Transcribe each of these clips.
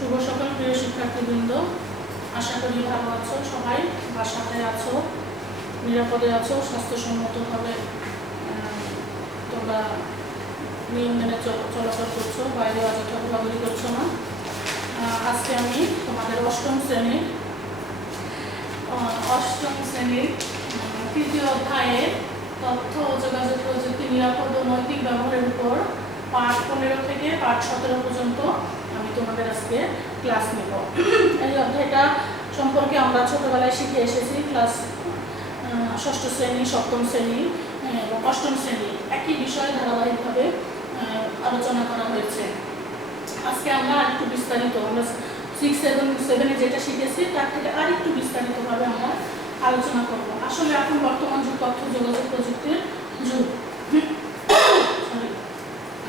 শুভ সকাল প্রিয় শিক্ষার্থীবৃন্দ, আশা করি ভালো আছো সবাই, বাসাতে আছো, নিরাপদে আছো, স্বাস্থ্যসম্মতভাবে তোমরা নিয়ম মেনে চলাচল করছো, বাইরে অযথা ঘোরাঘুরি করছো না। আজকে আমি তোমাদের অষ্টম শ্রেণীর তৃতীয় অধ্যায়ে তথ্য ও যোগাযোগ প্রযুক্তি নিরাপদ ও নৈতিক ব্যবহারের উপর পাঠ 15 থেকে পাঠ 17 পর্যন্ত আমি তোমাদের আজকে ক্লাস নেব। এই অধ্যায়টা সম্পর্কে আমরা ছোটবেলায় শিখে এসেছি। ক্লাস 6ষ্ঠ শ্রেণী, 7ম শ্রেণী এবং 8ম শ্রেণী একই বিষয়ে ধারাবাহিকভাবে আলোচনা করা হয়েছে। আজকে আমরা আরেকটু বিস্তারিত, আমরা 6, 7 যেটা শিখেছি তার থেকে আরেকটু বিস্তারিতভাবে আমরা আলোচনা করব। আসলে এখন বর্তমান যুগ তথ্য যোগাযোগ প্রযুক্তির যুগ।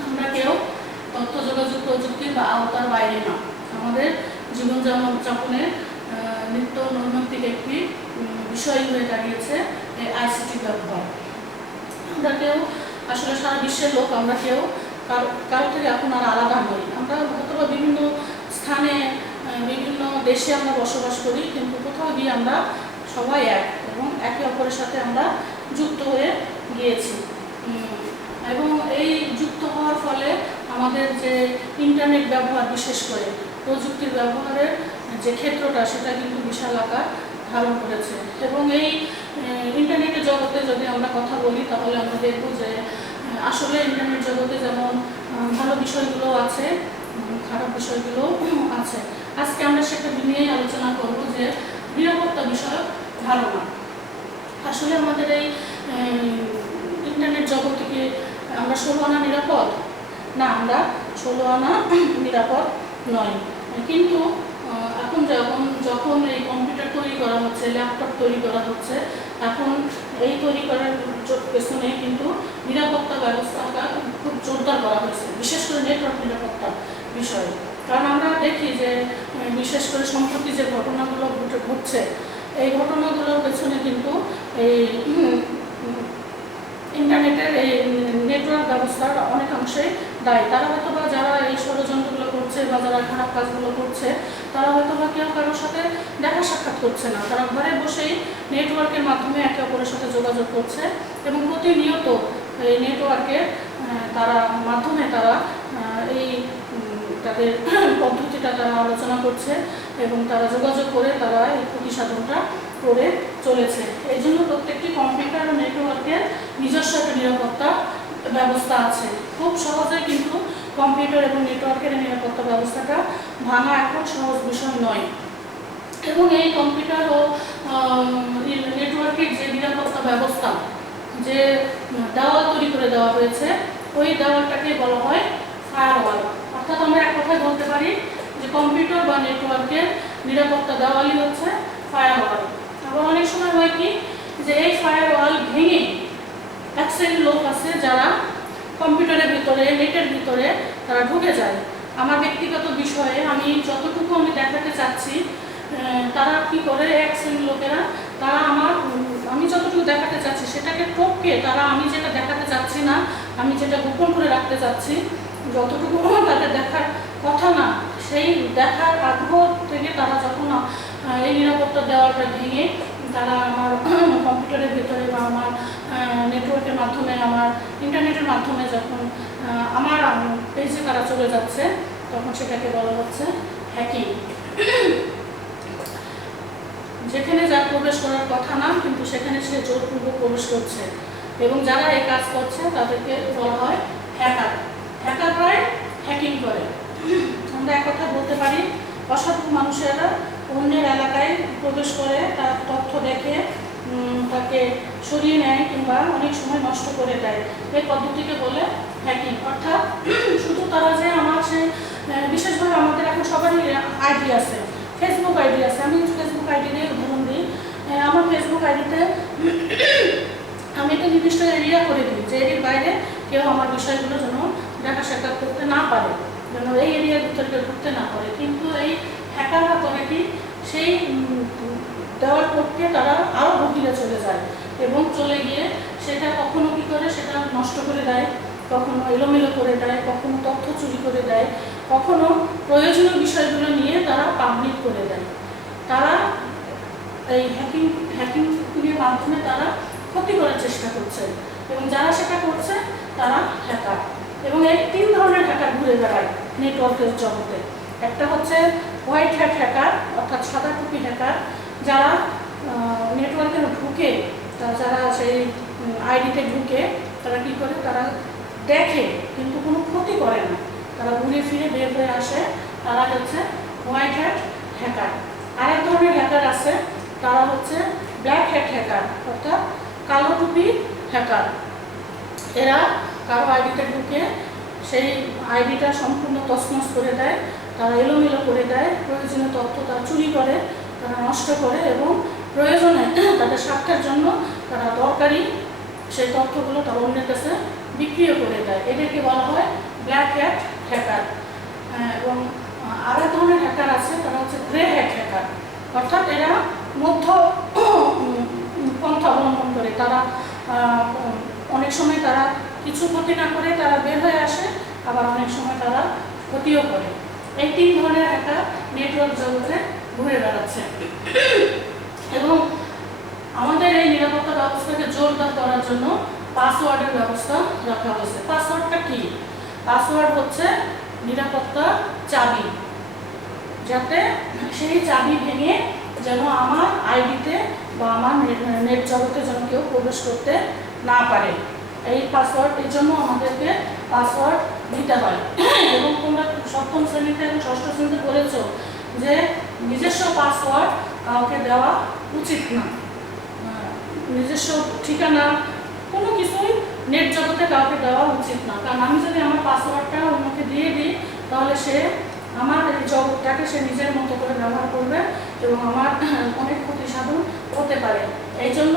আমরা কেউ তথ্য যোগাযোগ প্রযুক্তির বা আওতার বাইরে না। আমাদের জীবনযাপনের নিত্য নৈমিত্তিক একটি বিষয় হয়ে দাঁড়িয়েছে এই আইসিটি ব্যবহার। আমরা কেউ আসলে সারা বিশ্বের লোক, আমরা কেউ কারো থেকে এখন আর আলাদা নই। আমরা হয়তোবা বিভিন্ন স্থানে, বিভিন্ন দেশে আমরা বসবাস করি, কিন্তু কোথাও গিয়ে আমরা সবাই এক এবং একে অপরের সাথে আমরা যুক্ত হয়ে গিয়েছি। এবং এই যুক্ত হওয়ার ফলে আমাদের যে ইন্টারনেট ব্যবহার, বিশেষ করে প্রযুক্তির ব্যবহারের যে ক্ষেত্রটা, সেটা কিন্তু বিশাল আকার ধারণ করেছে। এবং এই ইন্টারনেটের জগতে যদি আমরা কথা বলি, তাহলে আমরা দেখব যে আসলে ইন্টারনেট জগতে যেমন ভালো বিষয়গুলো আছে, খারাপ বিষয়গুলো আছে। আজকে আমরা সেটা নিয়েই আলোচনা করব যে নিরাপত্তা বিষয়ক ধারণা। আসলে আমাদের এই ইন্টারনেট জগতে কি আমরা 16 আনা নিরাপদ? না, আমরা 16 আনা নিরাপদ নয়। কিন্তু এখন যখন এই কম্পিউটার তৈরি করা হচ্ছে, ল্যাপটপ তৈরি করা হচ্ছে, এখন এই তৈরি করার পেছনে কিন্তু নিরাপত্তা ব্যবস্থাটা খুব জোরদার করা হয়েছে, বিশেষ করে নেটওয়ার্ক নিরাপত্তা বিষয়ে। কারণ আমরা দেখি যে বিশেষ করে সম্প্রতি যে ঘটনাগুলো ঘটছে, এই ঘটনাগুলোর পেছনে কিন্তু এই ইন্টারনেটের এই নেটওয়ার্ক ব্যবস্থার অনেকাংশে দায়ী। তারা হয়তো বা যারা এই ষড়যন্ত্রগুলো করছে বা যারা খারাপ কাজগুলো করছে, তারা হয়তো বা কেউ কারোর সাথে দেখা সাক্ষাৎ করছে না, তারা ঘরে বসেই নেটওয়ার্কের মাধ্যমে একে অপরের সাথে যোগাযোগ করছে এবং প্রতিনিয়ত এই নেটওয়ার্কের মাধ্যমে তারা এই তাদের পদ্ধতিটা তারা আলোচনা করছে এবং তারা যোগাযোগ করে তারা এই প্রতিসাধনটা করে চলেছে। এই জন্য প্রত্যেকটি কম্পিউটার ও নেটওয়ার্কের নিজস্ব একটা নিরাপত্তা ব্যবস্থা আছে। খুব সহজে কিন্তু কম্পিউটার এবং নেটওয়ার্কের নিরাপত্তা ব্যবস্থাটা ভাঙা এখন সহজ বিষয় নয়। এবং এই কম্পিউটার ও নেটওয়ার্কের যে নিরাপত্তা ব্যবস্থা, যে দেওয়াল তৈরি করে দেওয়া হয়েছে, ওই দেওয়ালটাকে বলা হয় ফায়ারওয়াল। অর্থাৎ আমরা এক কথায় বলতে পারি যে কম্পিউটার বা নেটওয়ার্কের নিরাপত্তা দেওয়ালই হচ্ছে ফায়ারওয়াল। আবার অনেক সময় হয় কি যে এই ফায়ারওয়াল ভেঙে এক শ্রেণীর লোক আছে যারা কম্পিউটারের ভিতরে, নেটের ভিতরে তারা ঢুকে যায়। আমার ব্যক্তিগত বিষয়ে আমি যতটুকু দেখাতে চাচ্ছি, তারা কি করে, এক শ্রেণীর লোকেরা তারা আমি যতটুকু দেখাতে চাচ্ছি সেটাকে টপকে তারা, আমি যেটা দেখাতে চাচ্ছি না, আমি যেটা গোপন করে রাখতে চাচ্ছি, যতটুকু তাদের দেখার কথা না, সেই দেখার আগ্রহ থেকে তারা যখন এই নিরাপত্তা দেওয়ালটা ভেঙে তারা আমার কম্পিউটারের ভেতরে বা আমার নেটওয়ার্কের মাধ্যমে, আমার ইন্টারনেটের মাধ্যমে যখন আমার পেজে তারা চলে যাচ্ছে, তখন সেটাকে বলা হচ্ছে হ্যাকিং। যেখানে যার প্রবেশ করার কথা না, কিন্তু সেখানে সে জোরপূর্বক প্রবেশ করছে এবং যারা এই কাজ করছে তাদেরকে বলা হয় হ্যাকার। হ্যাকাররাই হ্যাকিং করে। আমরা এক কথা বলতে পারি, অসাধু মানুষেরা অন্যের এলাকায় প্রবেশ করে, তার তথ্য দেখে তাকে সরিয়ে নেয় কিংবা অনেক সময় নষ্ট করে দেয়। এই পদ্ধতিকে বলে হ্যাকিং। অর্থাৎ শুধু তারা যে বিশেষভাবে আমাদের এখন সবারই আইডি আছে, ফেসবুক আইডি আছে। আমি ফেসবুক আইডি দিয়ে উদাহরণ দিই। আমার ফেসবুক আইডিতে আমি একটা নির্দিষ্ট এরিয়া করে দিই, যে এরিয়ার বাইরে কেউ আমার বিষয়গুলো যেন দেখা সাক্ষাৎ করতে না পারে, যেন এই এরিয়ার ভিতরে কেউ ঢুকতে না পারে। কিন্তু এই হ্যাকাররা করে কি, সেই দেওয়ার পক্ষে তারা আরও গভীরে চলে যায় এবং চলে গিয়ে সেটা কখনো কি করে, সেটা নষ্ট করে দেয়, কখনো এলোমেলো করে দেয়, কখনো তথ্য চুরি করে দেয়, কখনো প্রয়োজনীয় বিষয়গুলো নিয়ে করে দেয়। তারা এই হ্যাকিংয়ের মাধ্যমে তারা ক্ষতি করার চেষ্টা করছে, এবং যারা সেটা করছে তারা হ্যাকার। এবং এই 3 ধরনের হ্যাকার ঘুরে বেড়ায় নেটওয়ার্কের জগতে। একটা হচ্ছে হোয়াইট হ্যাট হ্যাকার, অর্থাৎ সাদা টুপি হ্যাকার, যারা নেটওয়ার্কে ঢুকে, যারা সেই আইডিতে ঢুকে তারা কী করে, তারা দেখে কিন্তু কোনো ক্ষতি করে না, তারা ঘুরে ফিরে বের হয়ে আসে, তারা হচ্ছে হোয়াইট হ্যাট হ্যাকার। আরেক ধরনের হ্যাকার আছে, তারা হচ্ছে ব্ল্যাক হ্যাট হ্যাকার, অর্থাৎ কালো টুপি হ্যাকার। এরা কারো আইডিতে ঢুকে সেই আইডিটা সম্পূর্ণ তছনছ করে দেয়, তারা এলোমেলো করে দেয়, প্রয়োজনীয় তথ্য তারা চুরি করে, তারা নষ্ট করে, এবং প্রয়োজনে তাদের স্বার্থের জন্য তারা দরকারি সেই তথ্যগুলো তারা অন্যের কাছে বিক্রিও করে দেয়। এদেরকে বলা হয় ব্ল্যাক হ্যাট হ্যাকার। এবং আরেক ধরনের হ্যাকার আছে, তারা হচ্ছে গ্রে হ্যাট হ্যাকার, অর্থাৎ এরা মধ্য পন্থা অবলম্বন করে। তারা অনেক সময় তারা কিছু ক্ষতি না করে তারা বের হয়ে আসে, আবার অনেক সময় তারা ক্ষতিও করে। এই 3 ধরনের হ্যাকার নেটওয়ার্ক জগতে ঘুরে বেড়াচ্ছে। এবং আমাদের এই নিরাপত্তা ব্যবস্থাকে জোরদার করার জন্য পাসওয়ার্ডের ব্যবস্থা রাখা হয়েছে। পাসওয়ার্ডটা কি? পাসওয়ার্ড হচ্ছে নিরাপত্তা চাবি, যাতে সেই চাবি ভেঙে যেন আমার আইডিতে বা আমার নেট জগতে যেন কেউ প্রবেশ করতে না পারে। এই পাসওয়ার্ড, এর জন্য আমাদেরকে পাসওয়ার্ড দিতে হয়। এবং তোমরা 7ম শ্রেণীতে এবং 6ষ্ঠ শ্রেণীতে বলেছ যে নিজস্ব পাসওয়ার্ড কাউকে দেওয়া উচিত না। নিজস্ব ঠিকানা কোনো কিছুই নেট জগতে কাউকে দেওয়া উচিত না, কারণ আমি যদি আমার পাসওয়ার্ডটা অন্যকে দিয়ে দিই, তাহলে সে আমার এই জগৎটাকে সে নিজের মতো করে ব্যবহার করবে এবং আমার অনেক ক্ষতি সাধন হতে পারে। এই জন্য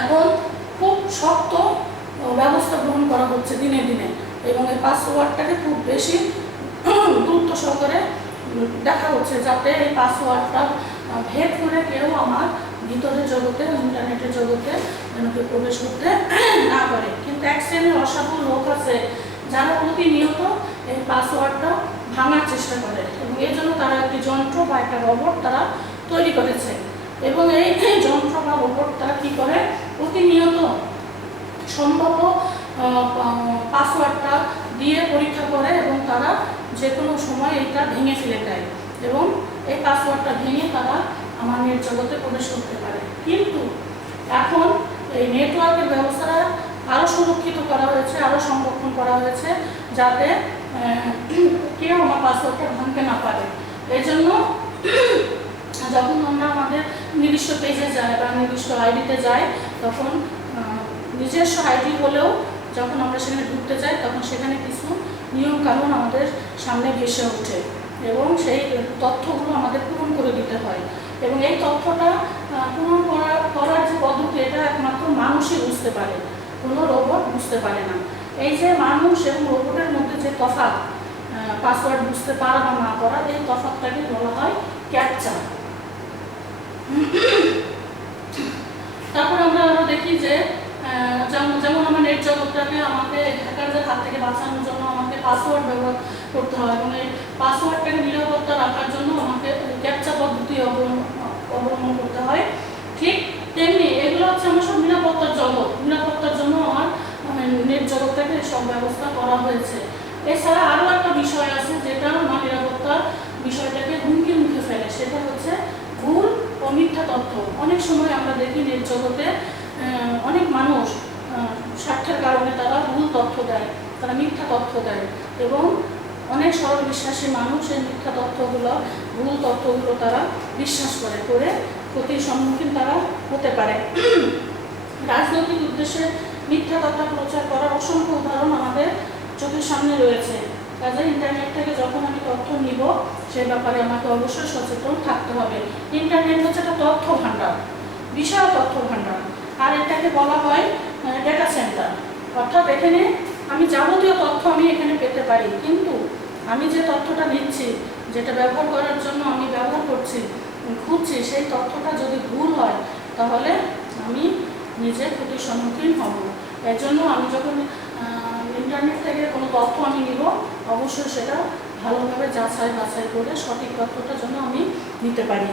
এখন খুব শক্ত ব্যবস্থা গ্রহণ করা হচ্ছে দিনে দিনে, এবং এই পাসওয়ার্ডটাকে খুব বেশি গুরুত্ব সহকারে দেখা হচ্ছে, যাতে এই পাসওয়ার্ডটা ভেদ করে কেউ আমার ভিতরের জগতে, ইন্টারনেটের জগতে যেন কেউ প্রবেশ করতে না পারে। কিন্তু এক শ্রেণীর অসাধু লোক আছে যারা প্রতিনিয়ত এই পাসওয়ার্ডটা ভাঙার চেষ্টা করে, এবং এই জন্য তারা একটি যন্ত্র বা একটা রোবট তারা তৈরি করেছে। এবং এই যন্ত্র বা রোবট তারা কী করে, প্রতিনিয়ত সম্ভাব্য পাসওয়ার্ডটা দিয়ে পরীক্ষা করে, এবং তারা যে কোনো সময় এটা ভেঙে ফেলে দেয়, এবং এই পাসওয়ার্ডটা ভেঙে তারা আমার নেট জগতে প্রবেশ করতে পারে। কিন্তু এখন এই নেটওয়ার্কের ব্যবস্থাটা আরও সুরক্ষিত করা হয়েছে, আরও সংরক্ষণ করা হয়েছে, যাতে কেউ আমার পাসওয়ার্ডটা ভাঙতে না পারে। এই জন্য যখন আমরা আমাদের নির্দিষ্ট পেজে যাই বা নির্দিষ্ট আইডিতে যাই, তখন নিজস্ব আইডি হলেও যখন আমরা সেখানে ঢুকতে যাই, তখন সেখানে কিছু নিয়মকানুন আমাদের সামনে ভেসে ওঠে, এবং সেই তথ্যগুলো আমাদের পূরণ করে দিতে হয়। এবং এই তথ্যটা পূরণ করার যে পদ্ধতি, এটা একমাত্র মানুষই বুঝতে পারে, কোনো রোবট বুঝতে পারে না। এই যে মানুষ এবং রোবটের মধ্যে যে তফাৎ, পাসওয়ার্ড বুঝতে পারা বা না পারা, এই তফাৎটাকে বলা হয় ক্যাপচা। তারপর আমরা আরও দেখি যে যেমন আমার নেট জগৎটাকে আমাকে হ্যাকারদের হাত থেকে বাঁচানোর জন্য আমাকে পাসওয়ার্ড ব্যবহার করতে হয়, এবং এই পাসওয়ার্ডটাকে নিরাপত্তা রাখার জন্য আমাকে ক্যাপচা পদ্ধতি অবলম্বন করতে হয়। ঠিক তেমনি এগুলো হচ্ছে আমার সব নিরাপত্তার জগৎ, নিরাপত্তার জন্য আমার নেট জগৎটাকে সব ব্যবস্থা করা হয়েছে। এছাড়া আরও একটা বিষয় আছে যেটা আমার নিরাপত্তার বিষয়টাকে হুমকির মুখে ফেলে, সেটা হচ্ছে ভুল ও মিথ্যা তথ্য। অনেক সময় আমরা দেখি নেট জগতে অনেক মানুষ স্বার্থের কারণে তারা ভুল তথ্য দেয়, তারা মিথ্যা তথ্য দেয়, এবং অনেক সরল বিশ্বাসী মানুষ এই মিথ্যা তথ্যগুলো, ভুল তথ্যগুলো তারা বিশ্বাস করে ক্ষতির সম্মুখীন তারা হতে পারে। রাজনৈতিক উদ্দেশ্যে মিথ্যা তথ্য প্রচার করার অসংখ্য উদাহরণ আমাদের চোখের সামনে রয়েছে। কাজে ইন্টারনেট থেকে যখন আমি তথ্য নিব, সে ব্যাপারে আমাকে অবশ্যই সচেতন থাকতে হবে। ইন্টারনেট হচ্ছে একটা তথ্য ভাণ্ডার, বিশাল তথ্য ভাণ্ডার, আর এটাকে বলা হয় ডেটা সেন্টার। অর্থাৎ এখানে আমি যাবতীয় তথ্য আমি এখানে পেতে পারি, কিন্তু আমি যে তথ্যটা নিচ্ছি, যেটা ব্যবহার করার জন্য আমি ব্যবহার করছি, খুঁজছি, সেই তথ্যটা যদি ভুল হয়, তাহলে আমি নিজে ক্ষতির সম্মুখীন হব। এর জন্য আমি যখন ইন্টারনেট থেকে কোনো তথ্য আমি নিব, অবশ্যই সেটা ভালোভাবে যাচাই বাছাই করে সঠিক তথ্যটা যেন আমি নিতে পারি।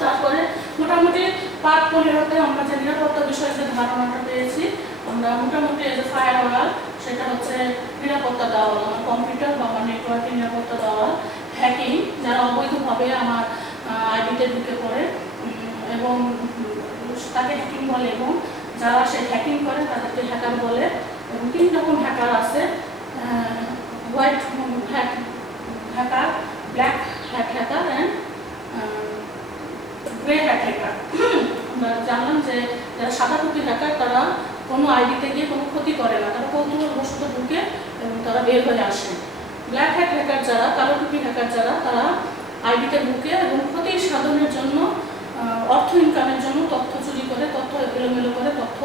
তারপরে মোটামুটি পার্ট 15-তে আমরা যে নিরাপত্তা বিষয়ে যে ধারণাটা পেয়েছি, আমরা মোটামুটি যে ফায়ারওয়াল, সেটা হচ্ছে নিরাপত্তা দেওয়াল, আমার কম্পিউটার বা আমার নেটওয়ার্কে নিরাপত্তা দেওয়াল, হ্যাকিং, যারা অবৈধভাবে আমার আইডিতে ঢুকে পড়ে এবং তাকে হ্যাকিং বলে, এবং যারা সে হ্যাকিং করে তাদেরকে হ্যাকার বলে। এবং 3 রকম হ্যাকার আছে, white hacker, black hacker and grey hacker. আমরা জানলাম যে যারা সাদা টুপি হ্যাকার তারা কোনো আইডিতে গিয়ে কোনো ক্ষতি করে না, তারা কৌতূহলবশত ঢুকে এবং তারা বের হয়ে আসে। ব্ল্যাক হ্যাকার যারা, কালো টুপি হ্যাকার যারা, তারা আইডিতে ঢুকে এবং ক্ষতি সাধনের জন্য, অর্থ ইনকামের জন্য তথ্য চুরি করে, তথ্য এলোমেলো করে, তথ্য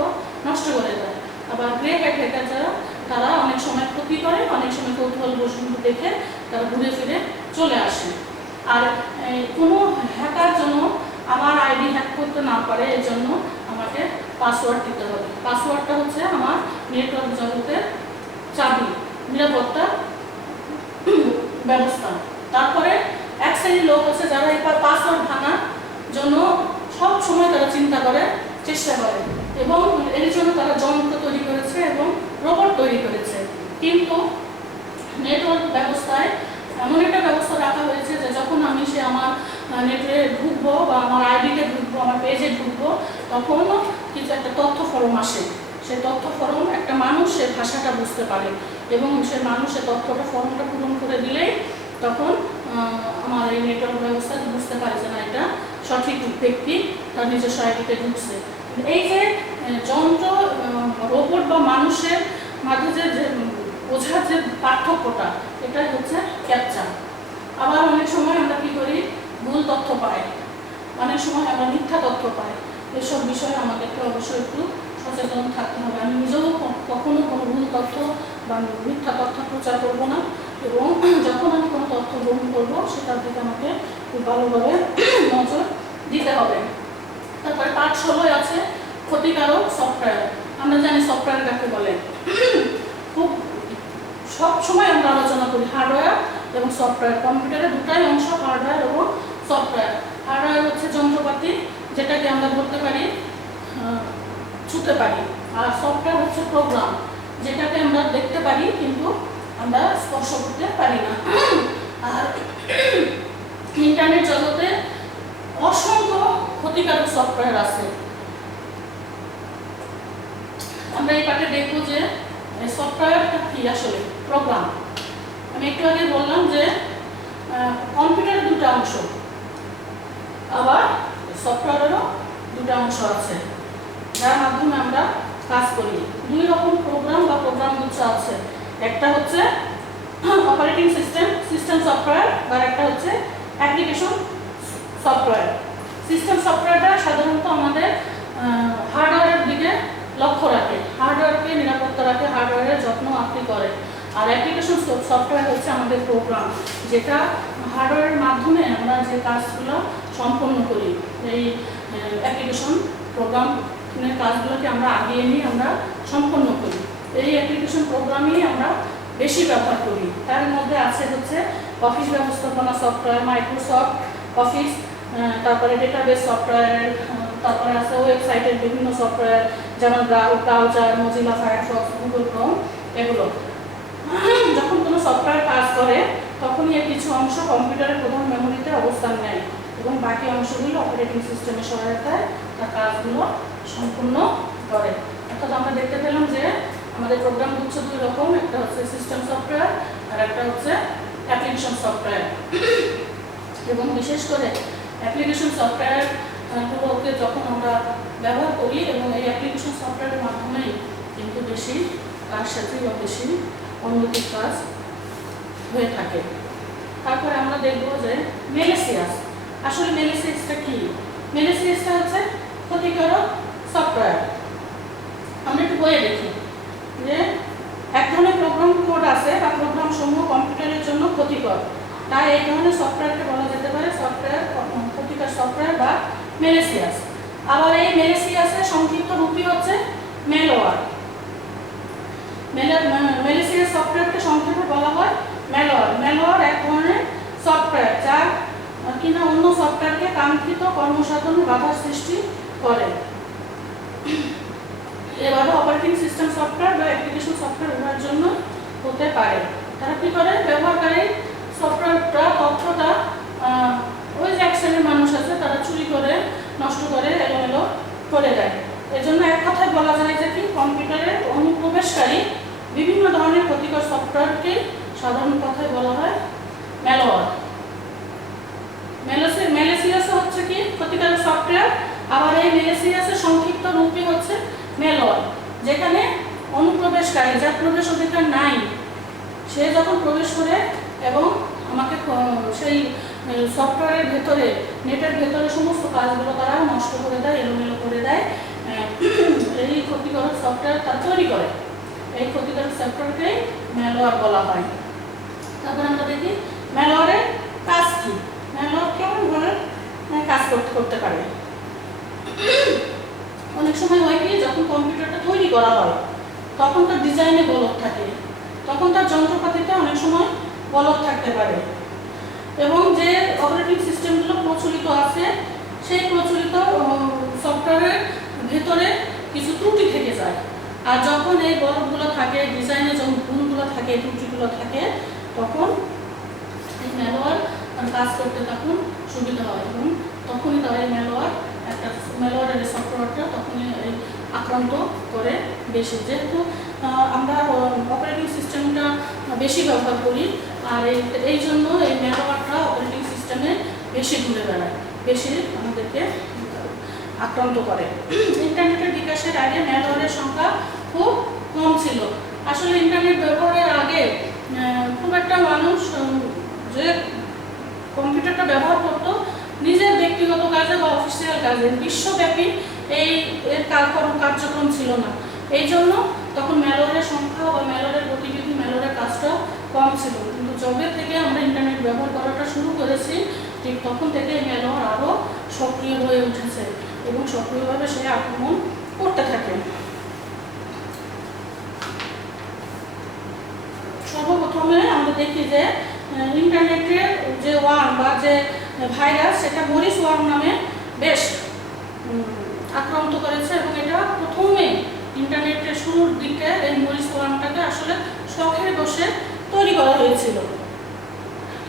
নষ্ট করে দেয়। আবার গ্রে হ্যাকার যারা, তারা অনেক সময় ক্ষতি করে, অনেক সময় কৌতূহলবশত দেখে তারা ঘুরে ফিরে চলে আসে। আর কোনো হ্যাকার যেন আমার আইডি হ্যাক করতে না পারে, এর জন্য আমাকে পাসওয়ার্ড দিতে হবে। পাসওয়ার্ডটা হচ্ছে আমার নেটওয়ার্ক জগতের চাবি, নিরাপত্তা ব্যবস্থা। তারপরে এক শ্রেণীর লোক আছে যারা এই পাসওয়ার্ড ভাঙার জন্য সব সময় তারা চিন্তা করে, চেষ্টা করে, এবং এর জন্য তারা যন্ত্র তৈরি করেছে এবং রোবট তৈরি করেছে। কিন্তু নেটওয়ার্ক ব্যবস্থায় এমন একটা ব্যবস্থা রাখা হয়েছে যে যখন আমি আমার নেটে ঢুকবো বা আমার আইডিতে ঢুকবো, আমার পেজে ঢুকবো, তখন কিছু একটা তথ্য ফরম আসে। সেই তথ্য ফরম একটা মানুষ সে ভাষাটা বুঝতে পারে এবং সে মানুষ সে তথ্যটা ফর্মটা পূরণ করে দিলেই তখন আমার এই নেটওয়ার্ক ব্যবস্থা বুঝতে পারে যে না, এটা সঠিক ব্যক্তি তার নিজস্ব আইডিতে ঢুকছে। এই যে যন্ত্র, রোবট বা মানুষের মাঝে যে বোঝার যে পার্থক্যটা, এটাই হচ্ছে ক্যাপচা। আবার অনেক সময় আমরা কি করি, ভুল তথ্য পাই, অনেক সময় আমরা মিথ্যা তথ্য পাই। এসব বিষয়ে আমাদেরকে অবশ্যই একটু সচেতন থাকতে হবে। আমি নিজেও কখনো কোনো ভুল তথ্য বা মিথ্যা তথ্য প্রচার করবো না, এবং যখন আমি কোনো তথ্য গ্রহণ করবো সেটার দিকে আমাকে খুব ভালোভাবে নজর দিতে হবে। তারপরে পার্ট 16 আছে ক্ষতিকারক সফটওয়্যার। আমরা জানি সফটওয়্যার কাকে বলে, খুব সব সময় আমরা আলোচনা করি হার্ডওয়্যার এবং সফটওয়্যার। কম্পিউটারের দুটাই অংশ, হার্ডওয়্যার এবং সফটওয়্যার। হার্ডওয়্যার হচ্ছে যন্ত্রপাতি যেটাকে আমরা ধরতে পারি, ছুঁতে পারি, আর সফটওয়্যার হচ্ছে প্রোগ্রাম যেটাকে আমরা দেখতে পারি কিন্তু আমরা স্পর্শ করতে পারি না। আর ইন্টারনেট জগতে অসংখ্য ক্ষতিকারক সফটওয়্যার আছে। আমরা এই পাঠে দেখব যে সফটওয়্যারটা কি, আসলে প্রোগ্রাম। আমি একটু আগে বললাম যে কম্পিউটারের দুটো অংশ, আবার সফটওয়্যারেরও দুটো অংশ আছে যার মাধ্যমে আমরা কাজ করি। 2 রকম প্রোগ্রাম বা প্রোগ্রাম গুচ্ছ আছে, একটা হচ্ছে অপারেটিং সিস্টেম, সিস্টেম সফটওয়্যার, আর একটা হচ্ছে অ্যাপ্লিকেশন সফটওয়্যার। সিস্টেম সফটওয়্যারটা সাধারণত আমাদের হার্ডওয়্যারের দিকে লক্ষ্য রাখে, হার্ডওয়্যারকে নিরাপত্তা রাখে, হার্ডওয়্যারের যত্ন আত্মি করে। আর অ্যাপ্লিকেশন সফটওয়্যার হচ্ছে আমাদের প্রোগ্রাম, যেটা হার্ডওয়্যারের মাধ্যমে আমরা যে কাজগুলো সম্পন্ন করি। এই অ্যাপ্লিকেশন প্রোগ্রামের কাজগুলোকে আমরা আগিয়ে নিয়ে আমরা সম্পন্ন করি। এই অ্যাপ্লিকেশন প্রোগ্রামই আমরা বেশি ব্যবহার করি। তার মধ্যে আছে হচ্ছে অফিস ব্যবস্থাপনা সফটওয়্যার, মাইক্রোসফট অফিস, তারপরে ডেটাবেস সফটওয়্যার, তারপরে আছে ওয়েবসাইটের বিভিন্ন সফটওয়্যার যেমন browser, Mozilla Firefox, Google Chrome, এগুলো। যখন কোনো সফটওয়্যার কাজ করে তখনই এর কিছু অংশ কম্পিউটারের প্রধান মেমোরিতে অবস্থান নেয় এবং বাকি অংশগুলো অপারেটিং সিস্টেমের সহায়তায় তার কাজগুলো সম্পূর্ণ করে। অর্থাৎ আমরা দেখতে পেলাম যে আমাদের প্রোগ্রাম গুচ্ছ 2 রকম, একটা হচ্ছে সিস্টেম সফটওয়্যার আর একটা হচ্ছে অ্যাপ্লিকেশন সফটওয়্যার। এবং বিশেষ করে অ্যাপ্লিকেশন সফটওয়্যারগুলোকে যখন আমরা ব্যবহার করি এবং এই অ্যাপ্লিকেশন সফটওয়্যারের মাধ্যমেই কিন্তু বেশি কাজ সাথে বা বেশি অন্যতির কাজ হয়ে থাকে। তারপরে আমরা দেখব যে ম্যালিসিয়াস। আসলে ম্যালিসিয়াসটা কি? ম্যালিসিয়াসটা হচ্ছে ক্ষতিকারক সফটওয়্যার। আমরা একটু বইয়ে দেখি যে এক ধরনের প্রোগ্রাম কোড আছে বা প্রোগ্রাম সমূহ কম্পিউটারের জন্য ক্ষতিকর, তাই এই ধরনের সফটওয়্যারকে বলা যেতে পারে সফটওয়্যার ক্ষতিকর সফটওয়্যার বা ম্যালিসিয়াস। আবার এই ম্যালিসিয়াসের সংক্ষিপ্ত রূপই হচ্ছে ম্যালওয়্যার। ম্যালিসিয়াস সফটওয়্যারকে সংক্ষেপে বলা হয় ম্যালওয়্যার এক ধরনের সফটওয়্যার যা কিনা অন্য সফটওয়্যারকে কাঙ্ক্ষিত কর্মসাধনে বাধার সৃষ্টি করে। এভাবে অপারেটিং সিস্টেম সফটওয়্যার বা অ্যাপ্লিকেশন সফটওয়্যার উভয়ের জন্য হতে পারে। তারা কি করে, ব্যবহারকারী সফটওয়্যারটা তথ্যটা ওই যে এক শ্রেণীর মানুষ আছে তারা চুরি করে নষ্ট করে এলোমেলো করে দেয়। এজন্য এক কথায় বলা যায় যে কি কম্পিউটারের অনুপ্রবেশকারী বিভিন্ন ধরনের ক্ষতিকর সফটওয়্যারকে সাধারণ কথায় বলা হয় ম্যালওয়্যার। ম্যালিসিয়াস হচ্ছে কি ক্ষতিকর সফটওয়্যার, আবার এই ম্যালিসিয়াসের সংক্ষিপ্ত রূপই হচ্ছে ম্যালওয়্যার, যেখানে অনুপ্রবেশকারী যার প্রবেশ অধিকার নাই সে যখন প্রবেশ করে এবং আমাকে সেই সফটওয়্যারের ভেতরে নেটের ভেতরে সমস্ত কাজগুলো তারা নষ্ট করে দেয়, এলোমেলো করে দেয়, এই ক্ষতিকারক সফটওয়্যার তারা তৈরি করে। এই ক্ষতিকারক সফটওয়্যারকেই ম্যালওয়্যার বলা হয়। তারপর আমরা দেখি ম্যালওয়্যারের কাজ কি, ম্যালওয়্যার কেমনভাবে কাজ করতে পারে। অনেক সময় হয় কি, যখন কম্পিউটারটা তৈরি করা হয় তখন তার ডিজাইনে গলদ থাকে, তখন তার যন্ত্রপাতিতে অনেক সময় গলদ থাকতে পারে এবং যে অপারেটিং সিস্টেমগুলো প্রচলিত আছে সেই প্রচলিত সফটওয়্যারের ভেতরে কিছু ত্রুটি থেকে যায়। আর যখন এই গলদগুলো থাকে, ডিজাইনে যখন ভুলগুলো থাকে, ত্রুটিগুলো থাকে, তখন এই ম্যালওয়্যার কাজ করতে তখন সুবিধা হয় এবং তখনই তার এই ম্যালওয়্যারের সফটওয়্যারটা তখনই আক্রান্ত করে বেশি। যেহেতু আমরা অপারেটিং সিস্টেমটা বেশি ব্যবহার করি আর এই জন্য এই ম্যালওয়্যারটা অপারেটিং সিস্টেমে বেশি ঘুরে বেড়ায়, বেশি আমাদেরকে আক্রান্ত করে। ইন্টারনেটের বিকাশের আগে ম্যালওয়্যারের সংখ্যা খুব কম ছিল। আসলে ইন্টারনেট ব্যবহারের আগে খুব একটা মানুষ যে কম্পিউটারটা ব্যবহার করতো নিজের ব্যক্তিগত কাজে বা অফিসিয়াল কাজে, বিশ্বব্যাপী এর কার্যক্রম ছিল না। এই জন্য তখন ম্যালওয়্যারের সংখ্যা বা ম্যালওয়্যারের গতিবিধি, ম্যালওয়্যারের কাজটা কম ছিল। কিন্তু যবে থেকে আমরা ইন্টারনেট ব্যবহার করাটা শুরু করেছি ঠিক তখন থেকে এই ম্যালওয়্যার আরও সক্রিয় হয়ে উঠেছে এবং সক্রিয়ভাবে সে আক্রমণ করতে থাকে। সর্বপ্রথমে আমরা দেখি যে ইন্টারনেটের যে ওয়ার্ম বা যে ভাইরাস, সেটা মরিস ওয়ার্ম নামে বেশ আক্রান্ত করেছে এবং এটা প্রথমে ইন্টারনেটের শুরুর দিকে এই মরিস ওয়ার্মটাকে আসলে শখের বসে তৈরি করা হয়েছিল,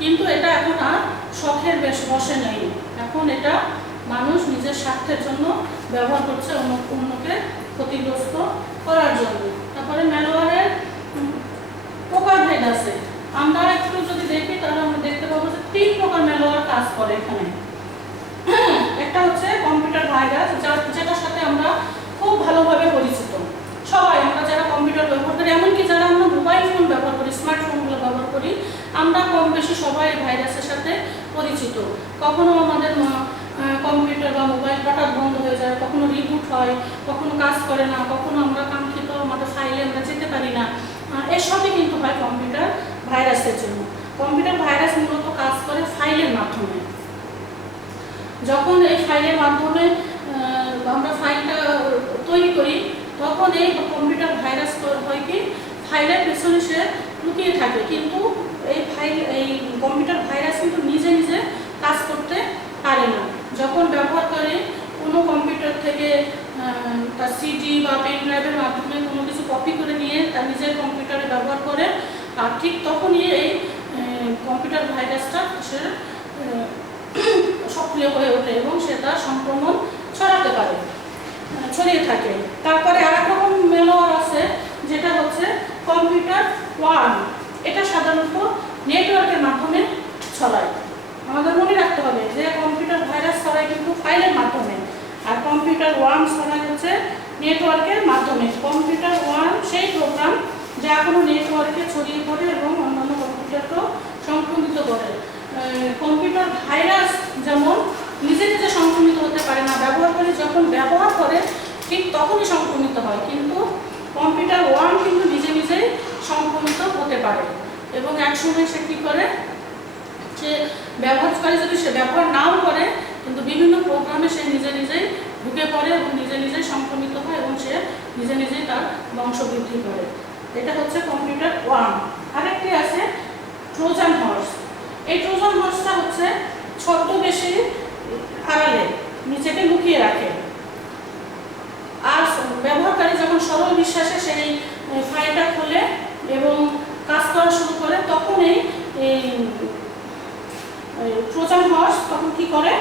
কিন্তু এটা এখন আর শখের বসে নেই। এখন এটা মানুষ নিজের স্বার্থের জন্য ব্যবহার করছে, অন্যকে ক্ষতিগ্রস্ত করার জন্য। তারপরে ম্যালওয়্যারের প্রকারভেদ আছে। আমরা একটু যদি দেখি তাহলে আমরা দেখতে পাবো যে 3 প্রকার ম্যালওয়্যার কাজ করে এখানে। একটা হচ্ছে কম্পিউটার ভাইরাস, যেটার সাথে আমরা খুব ভালোভাবে পরিচিত। সবাই আমরা যারা কম্পিউটার ব্যবহার করি, এমনকি যারা আমরা মোবাইল ফোন ব্যবহার করি, স্মার্টফোনগুলো ব্যবহার করি, আমরা কম বেশি সবাই ভাইরাসের সাথে পরিচিত। কখনো আমাদের কম্পিউটার বা মোবাইল হঠাৎ বন্ধ হয়ে যায়, কখনো রিবুট হয়, কখনো কাজ করে না, কখনো আমরা কাঙ্ক্ষিত আমাদের ফাইলে আমরা যেতে পারি না। এসবই কিন্তু হয় কম্পিউটার ভাইরাসের জন্য। কম্পিউটার ভাইরাস মূলত কাজ করে ফাইলের মাধ্যমে। যখন এই ফাইলের মাধ্যমে আমরা ফাইলটা তৈরি করি তখন এই কম্পিউটার ভাইরাস হয় কি, ফাইলের পেছনে সে লুকিয়ে থাকে, কিন্তু এই কম্পিউটার ভাইরাস কিন্তু নিজে নিজে কাজ করতে পারে না। যখন ব্যবহারকারী কোনো কম্পিউটার থেকে তার সিডি বা পেন ড্রাইভের মাধ্যমে কোনো কিছু কপি করে নিয়ে তার নিজের কম্পিউটারে ব্যবহার করে, আর ঠিক তখনই এই কম্পিউটার ভাইরাসটা সে সক্রিয় হয়ে ওঠে এবং সে তার সংক্রমণ ছড়িয়ে থাকে। তারপরে আরেক রকম ম্যালওয়্যার আছে যেটা হচ্ছে কম্পিউটার ওয়ার্ম। এটা সাধারণত নেটওয়ার্কের মাধ্যমে ছড়ায়। আমাদের মনে রাখতে হবে যে কম্পিউটার ভাইরাস ছড়ায় কিন্তু ফাইলের মাধ্যমে, আর কম্পিউটার ওয়ার্ম ছড়ায় হচ্ছে নেটওয়ার্কের মাধ্যমে। কম্পিউটার ওয়ার্ম সেই প্রোগ্রাম যা কোনো নেটওয়ার্কে ছড়িয়ে পড়ে এবং অন্যান্য কম্পিউটারকেও সংক্রমিত করে। কম্পিউটার ভাইরাস যেমন নিজে নিজে সংক্রমিত হতে পারে না, ব্যবহারকারী যখন ব্যবহার করে ঠিক তখনই সংক্রমিত হয়, কিন্তু কম্পিউটার ওয়ার্ম কিন্তু নিজে নিজেই সংক্রমিত হতে পারে। এবং একসময় সে কী করে, সে ব্যবহারকারী যদি সে ব্যবহার নাও করে কিন্তু বিভিন্ন প্রোগ্রামে সে নিজে নিজেই ঢুকে পড়ে এবং নিজে নিজেই সংক্রমিত হয় এবং সে নিজে নিজেই তার বংশবৃদ্ধি করে। এটা হচ্ছে কম্পিউটার ওয়ার্ম। আরেকটি আছে ট্রোজান হর্স। এই ট্রোজান হর্সটা হচ্ছে ছদ্মবেশী আড়ালে নিজেকে লুকিয়ে রাখে। আর ব্যবহারকারী যখন সরল বিশ্বাসে সেই ফাইলটা খোলে এবং কাজ করা শুরু করে, তখন এই ট্রোজান হর্স তখন কি করে,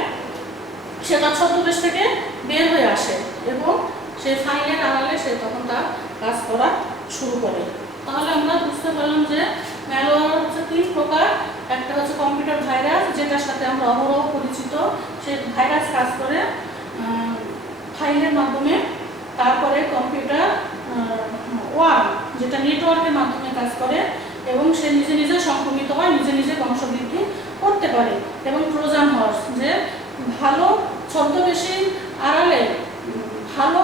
সে তার ছদ্মবেশ থেকে বের হয়ে আসে এবং সেই ফাইলের আড়ালে সে তখন তার কাজ করা শুরু করে। তাহলে আমরা বুঝতে পারলাম যে ম্যালওয়্যার হচ্ছে 3 প্রকার। একটা হচ্ছে কম্পিউটার ভাইরাস, যেটার সাথে আমরা অহরহ পরিচিত। সেই ভাইরাস কাজ করে ফাইলের মাধ্যমে। তারপরে কম্পিউটার ওয়ার, যেটা নেটওয়ার্কের মাধ্যমে কাজ করে এবং সে নিজে নিজে সংক্রমিত হয়, নিজে নিজে বংশবৃদ্ধি করতে পারে। এবং ট্রোজান হর্স, যে ভালো ছদ্মবেশী আড়ালে, ভালো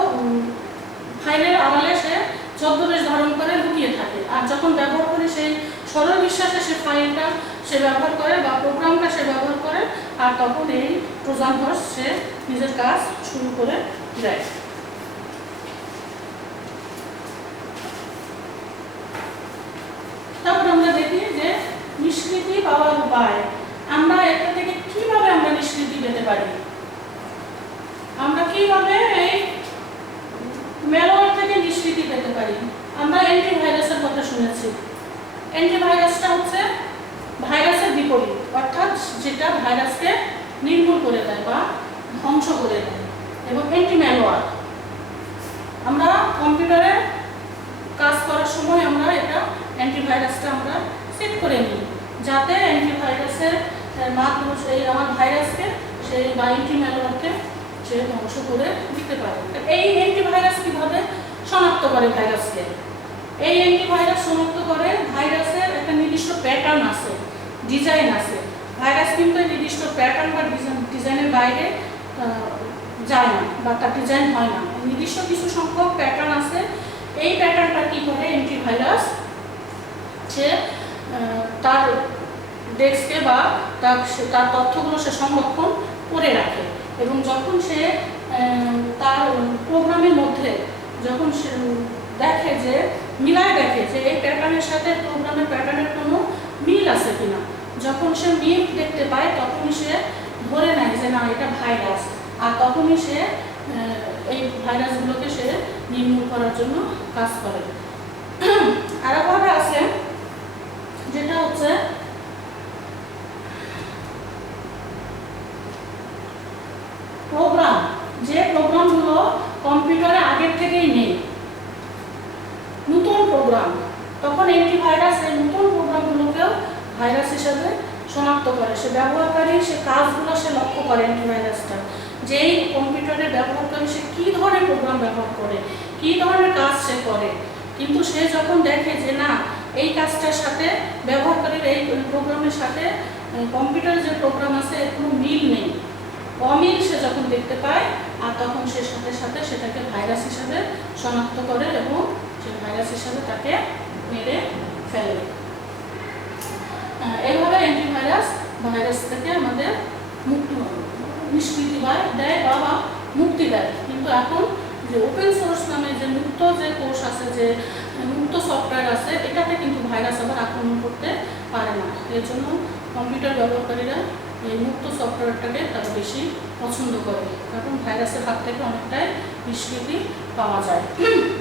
ফাইলের আড়ালে সে ছদ্মবেশ ধারণ করে লুকিয়ে থাকে। আর যখন ব্যবহার করে সেই সরল বিশ্বাসে সে ফাইলটা সে ব্যবহার করে বা প্রোগ্রামটা সে ব্যবহার করে, আর তখন এই ট্রোজান হর্স সে নিজের কাজ শুরু করে দেয়। তারপর আমরা দেখি যে নিষ্কৃতি পাওয়ার উপায়। আমরা এটা থেকে কিভাবে আমরা নিষ্কৃতি পেতে পারি, আমরা কিভাবে এই ম্যালওয়্যার থেকে নিষ্কৃতি পেতে পারি। আমরা অ্যান্টিভাইরাসের কথা শুনেছি। অ্যান্টিভাইরাসটা হচ্ছে ভাইরাসের বিপরীত, অর্থাৎ যেটা ভাইরাসকে নির্মূল করে দেয় বা ধ্বংস করে দেয়। এবং অ্যান্টি ম্যালওয়্যার, আমরা কম্পিউটারে কাজ করার সময় আমরা এটা অ্যান্টিভাইরাসটা আমরা সেট করে নিই, যাতে অ্যান্টিভাইরাসের মাধ্যমে সেই আমার ভাইরাসকে সেই বা অ্যান্টি ম্যালওয়্যারকে সে ধ্বংস করে দিতে পারে। এই অ্যান্টিভাইরাস কিভাবে শনাক্ত করে ভাইরাসকে? এই অ্যান্টিভাইরাস শনাক্ত করে ভাইরাসের একটা নির্দিষ্ট প্যাটার্ন আছে, ডিজাইন আছে। ভাইরাস কিন্তু নির্দিষ্ট প্যাটার্ন বা ডিজাইনের বাইরে যায় না বা তার ডিজাইন হয় না। নির্দিষ্ট কিছু সংখ্যক প্যাটার্ন আছে। এই প্যাটার্নটা কি করে অ্যান্টিভাইরাস সে তার ডেস্কে বা তার তথ্যগুলো সে সংরক্ষণ করে রাখে। এবং যখন সে তার প্রোগ্রামের মধ্যে যখন সে দেখে যে মিলায় দেখে যে এই প্যাটার্নের সাথে প্রোগ্রামের প্যাটার্নের কোনো মিল আছে কিনা, যখন সে মিল দেখতে পায় তখনই সে ধরে নেয় যে না এটা ভাইরাস। আর তখনই সে এই ভাইরাসগুলোকে সে নির্মূল করার জন্য কাজ করে। আরেকভাবে আছে যেটা হচ্ছে প্রোগ্রাম, যে প্রোগ্রামগুলো কম্পিউটারে আগের থেকেই নেই, নতুন প্রোগ্রাম, তখন অ্যান্টিভাইরাস এই নতুন প্রোগ্রামগুলোকেও ভাইরাস হিসেবে শনাক্ত করে। সে ব্যবহারকারী সে কাজগুলো সে লক্ষ্য করে অ্যান্টিভাইরাসটা, যেই কম্পিউটারে ব্যবহারকারী সে কী ধরনের প্রোগ্রাম ব্যবহার করে, কী ধরনের কাজ সে করে। কিন্তু সে যখন দেখে যে না এই কাজটার সাথে ব্যবহারকারীর এই প্রোগ্রামের সাথে কম্পিউটারে যে প্রোগ্রাম আছে এর কোনো মিল নেই, অমিল সে যখন দেখতে পায়, আর তখন সে সাথে সাথে সেটাকে ভাইরাস হিসাবে শনাক্ত করে এবং সে ভাইরাস হিসাবে তাকে মেরে ফেলে। এইভাবে অ্যান্টিভাইরাস ভাইরাস থেকে আমাদের নিষ্কৃতি দেয় বা মুক্তি দেয়। কিন্তু এখন যে ওপেন সোর্স নামে যে মুক্ত যে কোর্স আছে, যে মুক্ত সফটওয়্যার আছে, এটাতে কিন্তু ভাইরাস আবার আক্রমণ করতে পারে না। এর জন্য কম্পিউটার ব্যবহারকারীরা এই মুক্ত সফটওয়্যারটাকে তারা বেশি পছন্দ করে, কারণ ভাইরাসের হাত থেকে অনেকটাই নিষ্কৃতি পাওয়া যায়।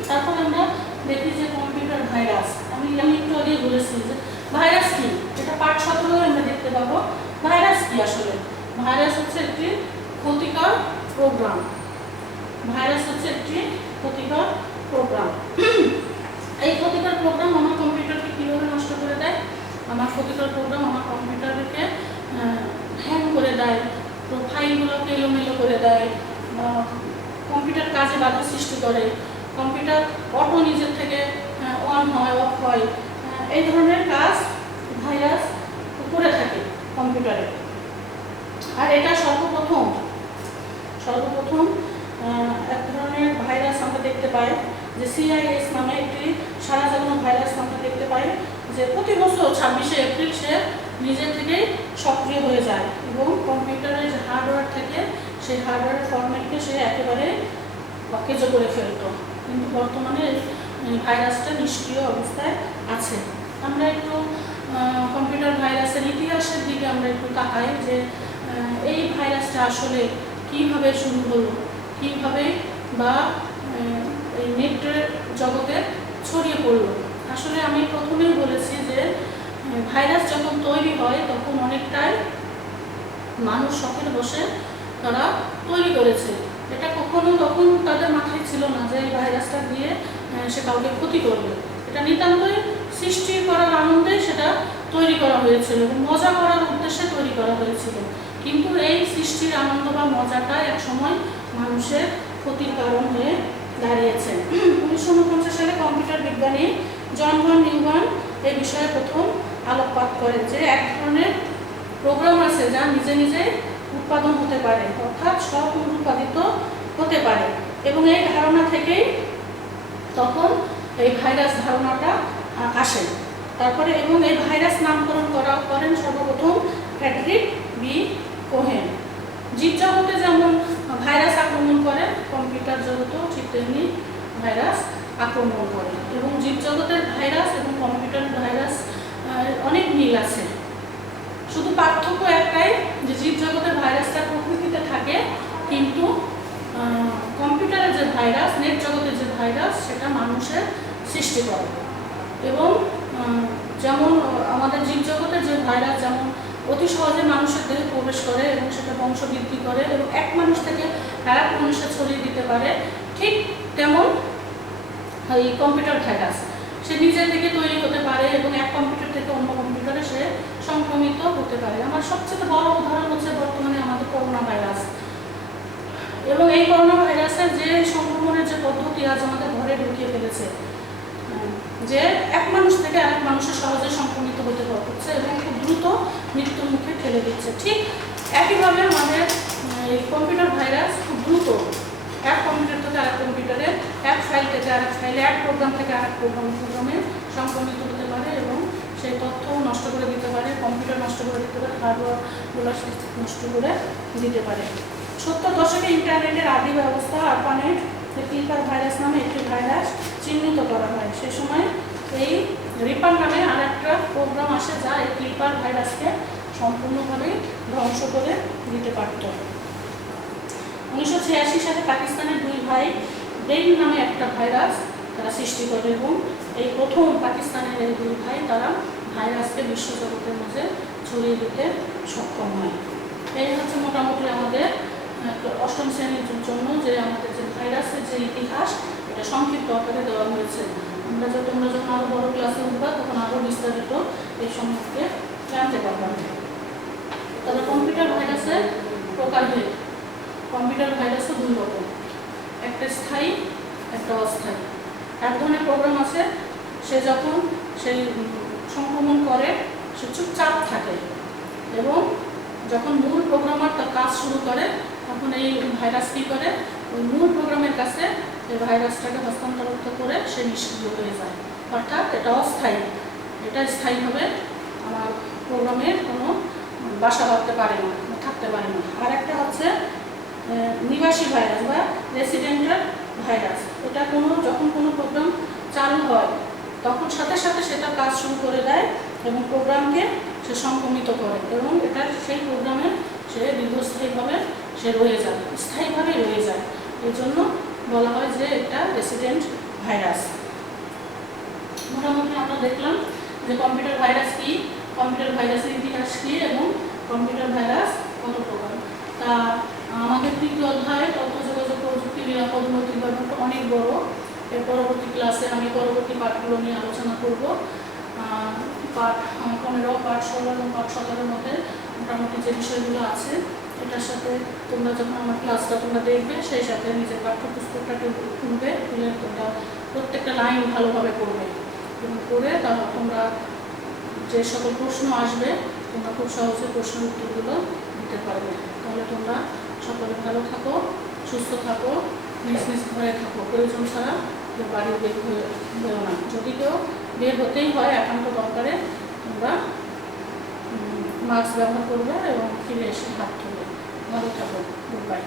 তারপর আমরা দেখি যে কম্পিউটার ভাইরাস, আমি একটু আগেই বলেছি যে ভাইরাস কি, এটা পার্ট 17 আমরা দেখতে পাবো। ভাইরাস কি আসলে? ভাইরাস হচ্ছে একটি ক্ষতিকর প্রোগ্রাম। ভাইরাস হচ্ছে একটি ক্ষতিকর প্রোগ্রাম। এই ক্ষতিকর প্রোগ্রাম আমার কম্পিউটারকে কীভাবে নষ্ট করে দেয়? আমার ক্ষতিকর প্রোগ্রাম আমার কম্পিউটারকে হ্যাং করে দেয়, তো ফাইলগুলোকে এলোমেলো করে দেয়, কম্পিউটার কাজে বাধা সৃষ্টি করে, কম্পিউটার অটো নিজের থেকে অন হয় অফ হয়, এই ধরনের কাজ ভাইরাস করে থাকে কম্পিউটারে। আর এটা সর্বপ্রথম এক ধরনের ভাইরাস আমরা দেখতে পাই যে CIS নামে একটি সারা জাগানো ভাইরাস আমরা দেখতে পাই, যে প্রতি বছর 26শে এপ্রিল সে নিজে থেকেই সক্রিয় হয়ে যায় এবং কম্পিউটারের যে হার্ডওয়্যার থেকে সেই হার্ডওয়্যারের ফরম্যাটকে সে একেবারে অকেজ করে ফেলত। কিন্তু বর্তমানে এই ভাইরাসটা নিষ্ক্রিয় অবস্থায় আছে। আমরা একটু কম্পিউটার ভাইরাসের ইতিহাসের দিকে আমরা একটু তাকাই যে এই ভাইরাসটা আসলে কিভাবে শুরু হলো, কিভাবে বা এই নেটের জগতে ছড়িয়ে পড়লো। আসলে আমি প্রথমেই বলেছি যে ভাইরাস যখন তৈরি হয় তখন অনেকটাই মানুষ শখের বসে তারা তৈরি করেছে। এটা কখনো তখন তাদের মাথায় ছিল না যে এই ভাইরাসটা দিয়ে সে কাউকে ক্ষতি করবে। এটা নিতান্তই সৃষ্টি করার আনন্দে সেটা তৈরি করা হয়েছিল এবং মজা করার উদ্দেশ্যে তৈরি করা হয়েছিল। কিন্তু এই সৃষ্টির আনন্দ বা মজাটা এক সময় মানুষের ক্ষতির কারণ হয়ে দাঁড়িয়েছে। 1949 সালে কম্পিউটার বিজ্ঞানী জন ভন নিউম্যান এই বিষয়ে প্রথম আলোকপাত করেন যে এক ধরনের প্রোগ্রাম আছে যা নিজে নিজে উৎপাদন হতে পারে, অর্থাৎ স্ব-অনুৎপাদিত হতে পারে, এবং এই ধারণা থেকেই তখন এই ভাইরাস ধারণাটা আসে। তারপরে এবং এই ভাইরাস নামকরণ করেন সর্বপ্রথম ফ্রেডরিক বি কোহেন। জীবজগতে যেমন ভাইরাস আক্রমণ করে, কম্পিউটার জগতেও ঠিক তেমনি ভাইরাস আক্রমণ করে, এবং জীবজগতের ভাইরাস এবং কম্পিউটার ভাইরাস অনেক মিল আছে। শুধু পার্থক্য একটাই যে জীবজগতের ভাইরাসটা প্রকৃতিতে থাকে, কিন্তু কম্পিউটারের যে ভাইরাস, নেট জগতের যে ভাইরাস, সেটা মানুষের সৃষ্টি করে। এবং যেমন আমাদের জীবজগতের যে ভাইরাস যেমন অতি সহজে মানুষের দেহে প্রবেশ করে এবং সেটা বংশবৃদ্ধি করে এবং এক মানুষ থেকে আরেক মানুষে ছড়িয়ে দিতে পারে, ঠিক তেমন এই কম্পিউটার ভাইরাস সে নিজের থেকে তৈরি হতে পারে এবং এক কম্পিউটার থেকে অন্য কম্পিউটারে সে সংক্রমিত হতে পারে। আমার সবচেয়ে বড় উদাহরণ হচ্ছে বর্তমানে আমাদের করোনা ভাইরাস। এবং এই করোনা ভাইরাসের যে সংক্রমণের যে পদ্ধতি আজ আমাদের ঘরে ঢুকিয়ে ফেলেছে, যে এক মানুষ থেকে আরেক মানুষের সহজে সংক্রমিত হতে হচ্ছে এবং খুব দ্রুত মৃত্যুর মুখে ঠেলে দিচ্ছে, ঠিক একইভাবে আমাদের এই কম্পিউটার ভাইরাস খুব দ্রুত এক কম্পিউটার থেকে আরেক কম্পিউটারে, এক ফাইল থেকে আরেক ফাইলে, এক প্রোগ্রাম থেকে আরেক প্রোগ্রামে সংক্রমিত হতে পারে এবং সেই তথ্য নষ্ট করে দিতে পারে, কম্পিউটার নষ্ট করে দিতে পারে, হার্ডওয়্যারগুলো নষ্ট করে দিতে পারে। 70 দশকে ইন্টারনেটের আদি ব্যবস্থা আরপানেট ক্লিপার ভাইরাস নামে একটি ভাইরাস চিহ্নিত করা হয়। সে সময় এই রিপার নামে আরেকটা প্রোগ্রাম আসে যা এই ক্লিপার ভাইরাসকে সম্পূর্ণভাবে ধ্বংস করে দিতে পারত। 1986 সালে পাকিস্তানের দুই ভাই ব্রেইন নামে একটা ভাইরাস তারা সৃষ্টি করে এবং এই প্রথম পাকিস্তানের এই দুই ভাই তারা ভাইরাসকে বিশ্বজগতের মাঝে ছড়িয়ে দিতে সক্ষম হয়। এই হচ্ছে মোটামুটি আমাদের অষ্টম শ্রেণীর জন্য যে আমাদের যে ভাইরাসের যে ইতিহাস, এটা সংক্ষিপ্ত আকারে দেওয়া হয়েছে। তোমরা যখন আরও বড় ক্লাসে উঠবা তখন আরও বিস্তারিত এই সম্পর্কে জানতে পারবা। তবে কম্পিউটার ভাইরাসের প্রকারভেদ। কম্পিউটার ভাইরাসও দুই রকম, একটা স্থায়ী, একটা অস্থায়ী। এক ধরনের প্রোগ্রাম আছে, সে যখন সেই সংক্রমণ করে সে চুপচাপ থাকে এবং যখন মূল প্রোগ্রামার তার কাজ শুরু করে তখন এই ভাইরাস কী করে, ওই মূল প্রোগ্রামের কাছে এই ভাইরাসটাকে হস্তান্তরিত করে সে নিষ্ক্রিয় হয়ে যায়। অর্থাৎ এটা অস্থায়ী, এটা স্থায়ীভাবে আমার প্রোগ্রামে কোনো বাসা বাঁধতে পারে না, থাকতে পারে না। আর একটা হচ্ছে নিবাসী ভাইরাস বা রেসিডেন্টাল ভাইরাস। এটা যখন কোনো প্রোগ্রাম চালু হয় তখন সাথে সাথে সেটা কাজ শুরু করে দেয় এবং প্রোগ্রামকে সে সংক্রমিত করে এবং এটা সেই প্রোগ্রামে সে দীর্ঘস্থায়ীভাবে সে রয়ে যায়, স্থায়ীভাবে রয়ে যায়। এই জন্য বলা হয় যে এটা রেসিডেন্ট ভাইরাস। মোটামুটি আমরা দেখলাম যে কম্পিউটার ভাইরাস কী, কম্পিউটার ভাইরাসের ইতিহাস কী এবং কম্পিউটার ভাইরাস কত প্রকার। তা আমাদের তৃতীয় অধ্যায় তথ্য যোগাযোগ প্রযুক্তি নিরাপদ নৈতিক ব্যবহারটা অনেক বড়। এর পরবর্তী ক্লাসে আমি পরবর্তী পাঠগুলো নিয়ে আলোচনা করব। পাঠ 15, পাঠ 16 এবং পাঠ 17-এর মধ্যে মোটামুটি যে বিষয়গুলো আছে এটার সাথে তোমরা যখন আমার ক্লাসটা তোমরা দেখবে সেই সাথে নিজের পাঠ্যপুস্তকটাকে খুলবে, খুলে তোমরা প্রত্যেকটা লাইন ভালোভাবে পড়বে এবং পড়ে তারপর তোমরা যে সকল প্রশ্ন আসবে তোমরা খুব সহজে প্রশ্নের উত্তরগুলো দিতে পারবে। তাহলে তোমরা সকলে ভালো থাকো, সুস্থ থাকো, নিজ নিজ ঘরে থাকো, প্রয়োজন ছাড়া বাড়ি বের হয়েও না। যদি কেউ বের হতেই হয় একান্ত দরকারে তোমরা মাস্ক ব্যবহার করবে এবং ফিরে এসে হাত ধরবে। ভালো থাকো, গুড বাই।